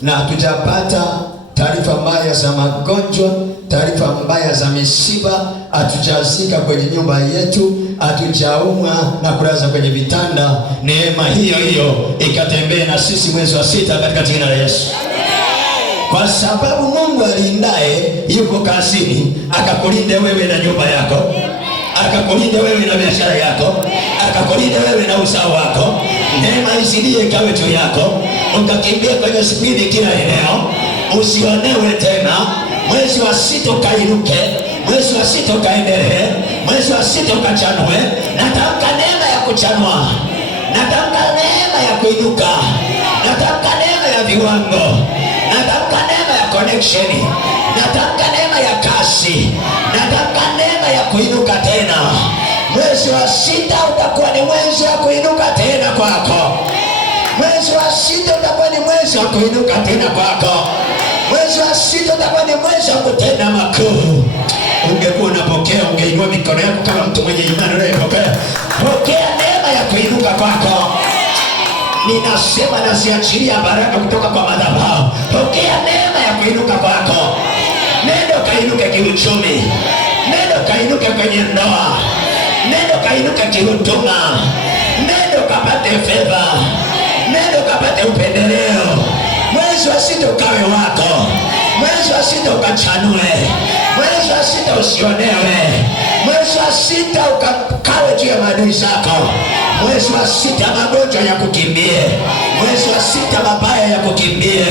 na hatujapata taarifa mbaya za magonjwa, taarifa mbaya za misiba, hatujazika kwenye nyumba yetu, hatujaumwa na kulaza kwenye vitanda. Neema hiyo hiyo ikatembee na sisi mwezi wa 6 katika jina la Yesu. Kwa sababu Mungu alindaye yuko kazini, akakulinde wewe na nyumba yako, akakulinde wewe na biashara yako, akakulinde wewe na uzao wako. Neema isilie ikawe juu yako, ukakimbia kwenye spidi kila eneo, usionewe tena. Mwezi wa 6 ukainuke, mwezi wa 6 ukaendelee, mwezi wa 6 ukachanue. Natamka neema ya kuchanua, natamka neema ya kuinuka, natamka neema ya viwango, natamka neema ya connection, natamka neema ya kasi, natamka neema ya kuinuka tena. Mwezi wa 6 utakuwa ni mwezi wa kuinuka tena kwako. Mwezi wa 6 utakuwa ni mwezi wa kuinuka tena kwako. Mwezi wa 6 utakuwa ni mwezi wa kutenda makuu. Ungekuwa unapokea, ungeinua mikono yako kama mtu mwenye imani unayepokea. Pokea neema ya kuinuka kwako. Ninasema nasiachilia baraka kutoka kwa madhabahu. Pokea neema ya kuinuka kwako. Nenda kainuke kiuchumi, nenda kainuke kwenye ndoa, nenda kainuke kihuduma, nenda kapate fedha, nenda kapate upendeleo. Mwezi wa 6 ukawe wako, mwezi wa 6 ukachanue, mwezi wa 6 usionewe, mwezi wa 6 ukawe juu ya maadui zako, mwezi wa 6 magonjwa ya kukimbie, mwezi wa 6 mabaya ya kukimbie,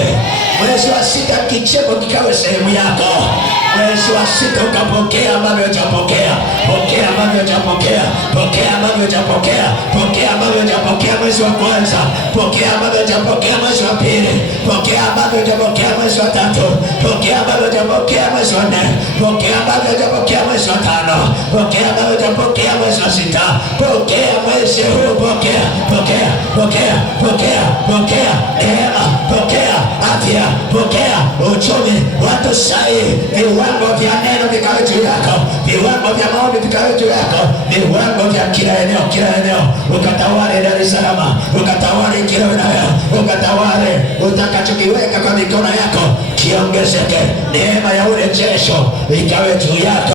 mwezi wa 6 kicheko kikawe sehemu yako, mwezi wa 6 ukapokea ambavyo hujapokea, pokea ambavyo hujapokea, pokea ambavyo hujapokea, pokea ambavyo hujapokea mwezi wa kwanza, pokea ambavyo hujapokea mwezi wa pili, pokea ambavyo hujapokea mwezi wa 3, pokea ambavyo hujapokea mwezi wa 4, pokea ambavyo hujapokea mwezi wa 5, pokea ambavyo hujapokea mwezi wa 6, pokea mwezi huu, pokea, pokea, pokea, pokea, pokea neema, pokea afya, pokea uchumi. Watu sahi, viwango vya neno vikawe juu yako, viwango vya maombi vikawe juu yako, viwango vya kila eneo, kila eneo. Ukatawale Dar es Salaam, ukatawale kila eneo, ukatawale. Utakachokiweka kwa mikono yako kiongezeke. Neema ya urejesho ikawe juu yako.